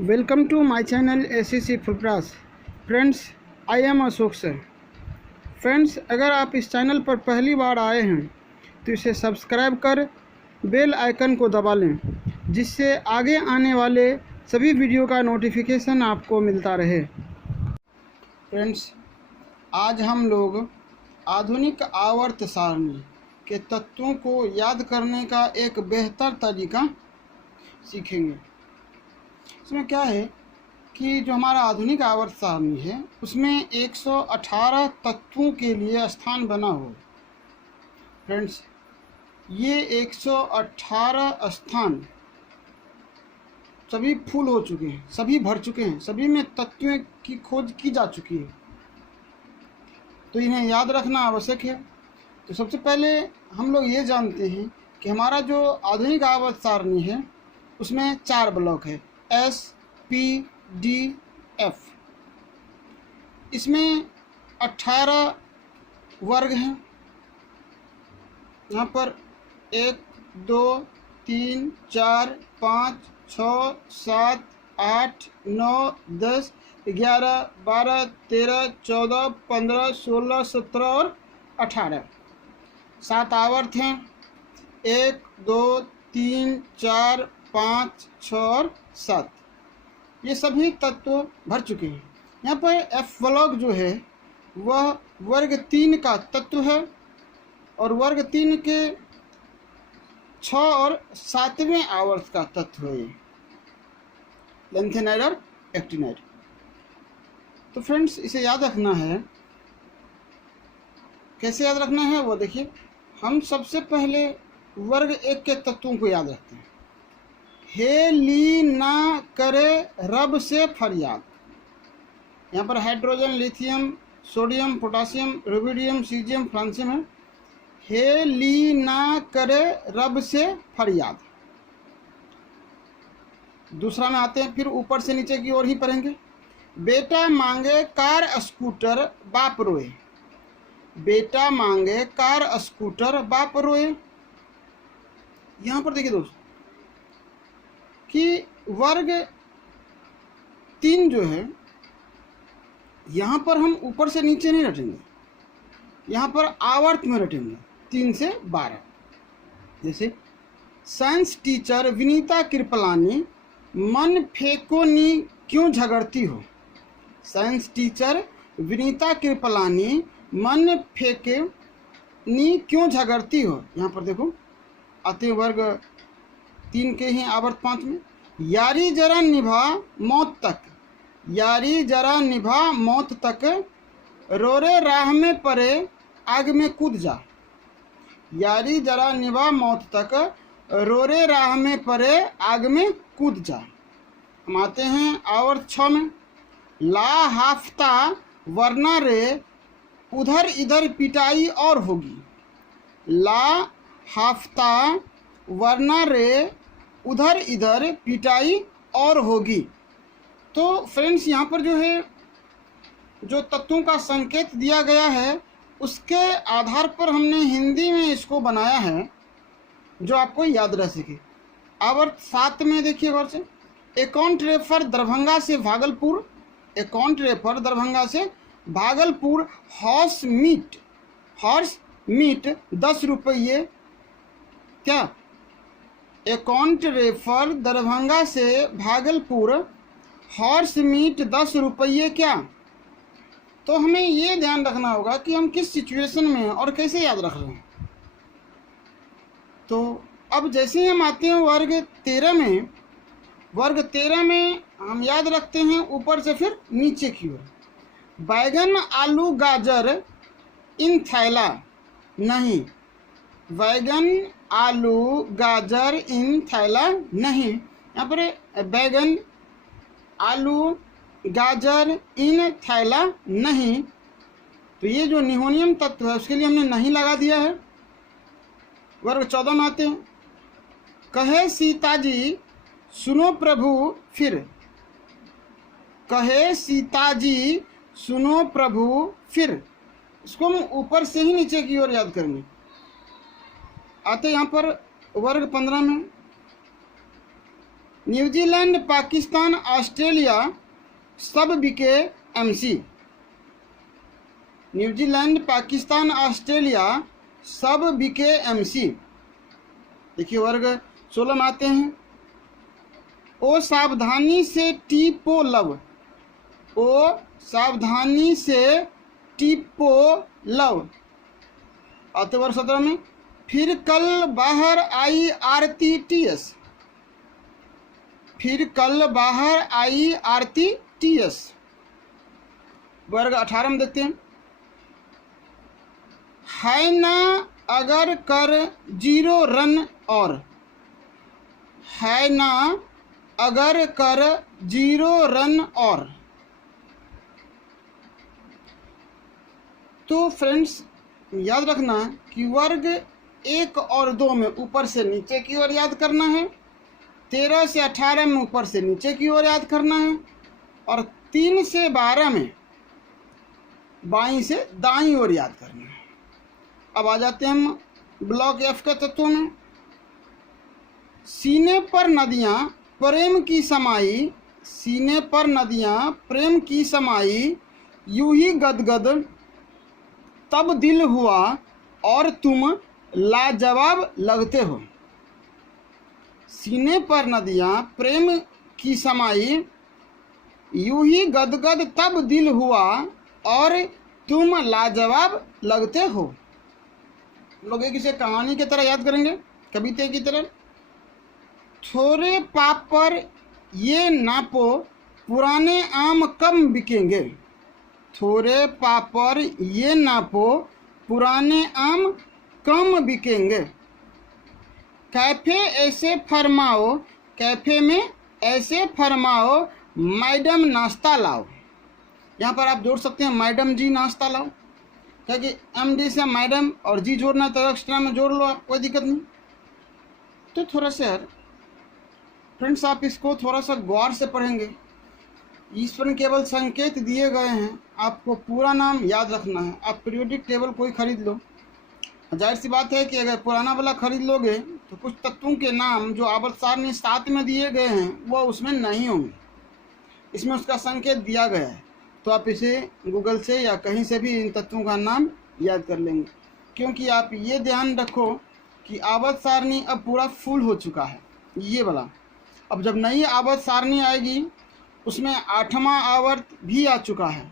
Welcome to my channel ACC Fulpras. Friends, I am Ashok sir. Friends, अगर आप इस channel पर पहली बार आए हैं तो इसे सब्सक्राइब कर बेल आइकन को दबा लें, जिससे आगे आने वाले सभी वीडियो का नोटिफिकेशन आपको मिलता रहे। फ्रेंड्स, आज हम लोग आधुनिक आवर्त सारणी के तत्वों को याद करने का एक बेहतर तरीका सीखेंगे। इसमें क्या है कि जो हमारा आधुनिक आवर्त सारणी है उसमें 118 तत्वों के लिए स्थान बना हो। फ्रेंड्स, ये 118 स्थान सभी फुल हो चुके हैं, सभी भर चुके हैं, सभी में तत्वों की खोज की जा चुकी है, तो इन्हें याद रखना आवश्यक है। तो सबसे पहले हम लोग ये जानते हैं कि हमारा जो आधुनिक आवर्त सारणी है उसमें 4 ब्लॉक है, S, P, D, F। इसमें 18 वर्ग हैं। यहाँ पर 1, 2, 3, 4, 5, 6, 7, 8, 9, 10, 11, 12, 13, 14, 15, 16, 17 और 18 7 आवर्त हैं। 1, 2, 3, 4, 5, 6 और 7 ये सभी तत्व भर चुके हैं। यहाँ पर एफ ब्लॉक जो है वह वर्ग 3 का तत्व है और वर्ग 3 के 6 और 7वें आवर्त का तत्व है, लेंथेनाइड और एक्टिनाइड। तो फ्रेंड्स, इसे याद रखना है। कैसे याद रखना है वो देखिए। हम सबसे पहले वर्ग 1 के तत्वों को याद रखते हैं। हे ली ना करे रब से फरियाद। यहाँ पर hydrogen, lithium, sodium, potassium, rubidium, caesium, francium है। हे ली ना करे रब से फरियाद। दूसरा में आते हैं, फिर ऊपर से नीचे की ओर ही पढ़ेंगे। बेटा मांगे कार स्कूटर बाप रोए। बेटा मांगे कार स्कूटर बाप रोए। यहाँ पर देखिए दोस्त कि वर्ग 3 जो है यहाँ पर हम ऊपर से नीचे नहीं रटेंगे, यहाँ पर आवर्त में रटेंगे 3 से 12। जैसे साइंस टीचर विनीता कृपलानी मन फेंको नी क्यों झगड़ती हो। साइंस टीचर विनीता कृपलानी मन फेंके नी क्यों झगड़ती हो। यहाँ पर देखो आते हैं वर्ग 3 के ही आवर्त 5 में। यारी जरा निभा मौत तक। यारी जरा निभा मौत तक, रोरे राह में पड़े आग में कूद जा। यारी जरा निभा मौत तक, रोरे राह में पड़े आग में कूद जा। हम आते हैं आवर्त 6 में। ला हाफ्ता वरना रे उधर इधर पिटाई और होगी। ला हाफ्ता वरना रे उधर इधर पिटाई और होगी। तो फ्रेंड्स, यहाँ पर जो है जो तत्वों का संकेत दिया गया है उसके आधार पर हमने हिंदी में इसको बनाया है जो आपको याद रह सके। आवर्त 7 में देखिए गौर से। अकाउंट रेफर दरभंगा से भागलपुर। अकाउंट रेफर दरभंगा से भागलपुर। हॉर्स मीट 10 रुपये क्या। अकाउंट रेफर दरभंगा से भागलपुर। हॉर्स मीट 10 रुपये क्या। तो हमें ये ध्यान रखना होगा कि हम किस सिचुएशन में हैं और कैसे याद रख रहे हैं। तो अब जैसे ही हम आते हैं वर्ग 13 में। वर्ग 13 में हम याद रखते हैं ऊपर से फिर नीचे की ओर। बैगन आलू गाजर इन थैला नहीं। बैगन आलू गाजर इन थैला नहीं। यहाँ पर बैगन आलू गाजर इन थैला नहीं, तो ये जो निहोनियम तत्व है उसके लिए हमने नहीं लगा दिया है। वर्ग 14 में आते हैं। कहे सीता जी सुनो प्रभु फिर। कहे सीता जी सुनो प्रभु फिर। इसको हम ऊपर से ही नीचे की ओर याद करेंगे। आते यहाँ पर वर्ग 15 में। न्यूजीलैंड, पाकिस्तान, ऑस्ट्रेलिया सब बिके एमसी। न्यूजीलैंड, पाकिस्तान, ऑस्ट्रेलिया सब बिके एमसी। देखिए वर्ग 16 में आते हैं। ओ सावधानी से टीपो लव, ओ सावधानी से टीपो लव। आते वर्ग 17 में, फिर कल बाहर आई आरती टीएस, फिर कल बाहर आई आरती टीएस। वर्ग 18 में देखते हैं। है ना अगर कर 0 रन और, है ना अगर कर 0 रन और। तो फ्रेंड्स याद रखना कि वर्ग 1 और 2 में ऊपर से नीचे की ओर याद करना है, 13 से 18 में ऊपर से नीचे की ओर याद करना है, और 3 से 12 में बाईं से दाईं ओर याद करना है। अब आ जाते हैं हम ब्लॉक एफ के तत्वों में। सीने पर नदियाँ प्रेम की समाई, सीने पर नदियाँ प्रेम की समाई, यूं ही गदगद तब दिल हुआ और तुम लाजवाब लगते हो। सीने पर नदियाँ प्रेम की समाई, यूं ही गदगद तब दिल हुआ और तुम लाजवाब लगते हो। लोग एक इसे कहानी की तरह याद करेंगे, कविता की तरह। थोड़े पापड़ ये नापो पुराने आम कम बिकेंगे, थोड़े पापड़ ये नापो पुराने आम कम बिकेंगे। कैफे ऐसे फरमाओ, कैफे में ऐसे फरमाओ मैडम नाश्ता लाओ। यहाँ पर आप जोड़ सकते हैं मैडम जी नाश्ता लाओ, क्योंकि एमडी से मैडम और जी जोड़ना तो एक्स्ट्रा में जोड़ लो आप, कोई दिक्कत नहीं। तो थोड़ा सा यार फ्रेंड्स आप इसको थोड़ा सा गौर से पढ़ेंगे। इस पर केवल संकेत दिए गए हैं, आपको पूरा नाम याद रखना है। आप पीरियोडिक टेबल कोई खरीद लो, जाहिर सी बात है कि अगर पुराना वाला खरीद लोगे तो कुछ तत्वों के नाम जो आवर्त सारणी 7 में दिए गए हैं वो उसमें नहीं होंगे, इसमें उसका संकेत दिया गया है। तो आप इसे गूगल से या कहीं से भी इन तत्वों का नाम याद कर लेंगे, क्योंकि आप ये ध्यान रखो कि आवर्त सारणी अब पूरा फुल हो चुका है ये वाला। अब जब नई आवर्त सारणी आएगी उसमें 8वां आवर्त भी आ चुका है।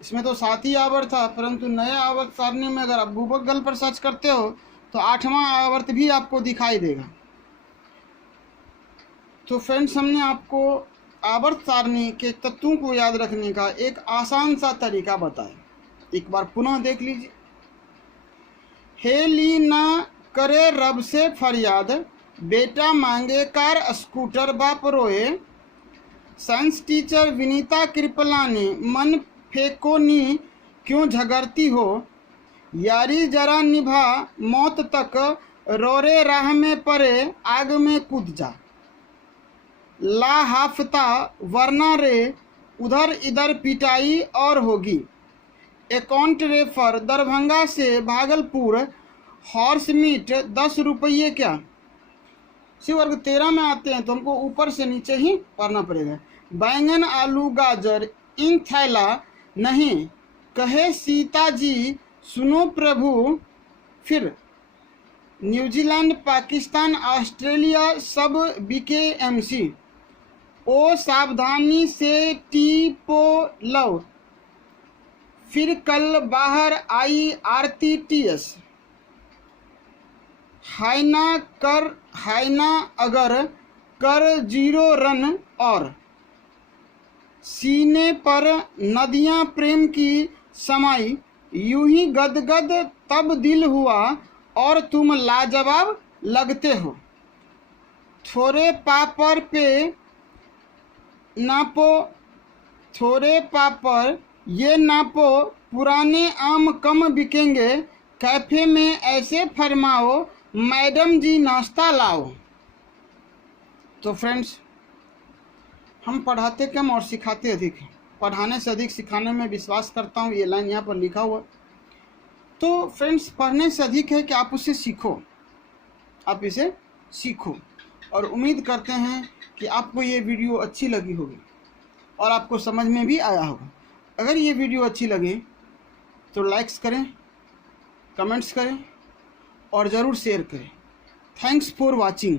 इसमें तो 7 ही आवर्त था, परंतु नए आवर्त सारणी में अगर आप गूगल पर सर्च करते हो तो 8वां आवर्त भी आपको दिखाई देगा। तो फ्रेंड्स हमने आपको आवर्त सारणी के तत्वों को याद रखने का एक आसान सा तरीका बताया, एक बार पुनः देख लीजिए। हेली ना करे रब से फरियाद, बेटा मांगे कार स्कूटर बाप रोए। साइंस टीचर विनीता कृपलानी मन फेकोनी क्यों झगड़ती हो। यारी जरा निभा मौत तक, रोरे राह में पड़े आग में कूद जा। ला हाफता वरना रे उधर इधर पिटाई और होगी। अकाउंट रेफर दरभंगा से भागलपुर, हॉर्स मीट 10 रुपये क्या। सी वर्ग 13 में आते हैं तो हमको ऊपर से नीचे ही पढ़ना पड़ेगा। बैंगन आलू गाजर इन थैला नहीं, कहे सीता जी सुनो प्रभु। फिर न्यूजीलैंड, पाकिस्तान, ऑस्ट्रेलिया सब बिके एमसी। ओ सावधानी से टीपो लव, फिर कल बाहर आई आरती टीएस। हाइना अगर कर 0 रन और। सीने पर नदियां प्रेम की समाई, यूं ही गदगद तब दिल हुआ और तुम लाजवाब लगते हो। थोड़े पापड़ पे नापो, थोड़े पापड़ ये नापो पुराने आम कम बिकेंगे। कैफे में ऐसे फरमाओ मैडम जी नाश्ता लाओ। तो फ्रेंड्स हम पढ़ाते कम और सिखाते अधिक, पढ़ाने से अधिक सिखाने में विश्वास करता हूँ, ये लाइन यहाँ पर लिखा हुआ। तो फ्रेंड्स पढ़ने से अधिक है कि आप उसे सीखो, आप इसे सीखो। और उम्मीद करते हैं कि आपको ये वीडियो अच्छी लगी होगी और आपको समझ में भी आया होगा। अगर ये वीडियो अच्छी लगे तो लाइक्स करें, कमेंट्स करें और ज़रूर शेयर करें। Thanks for watching.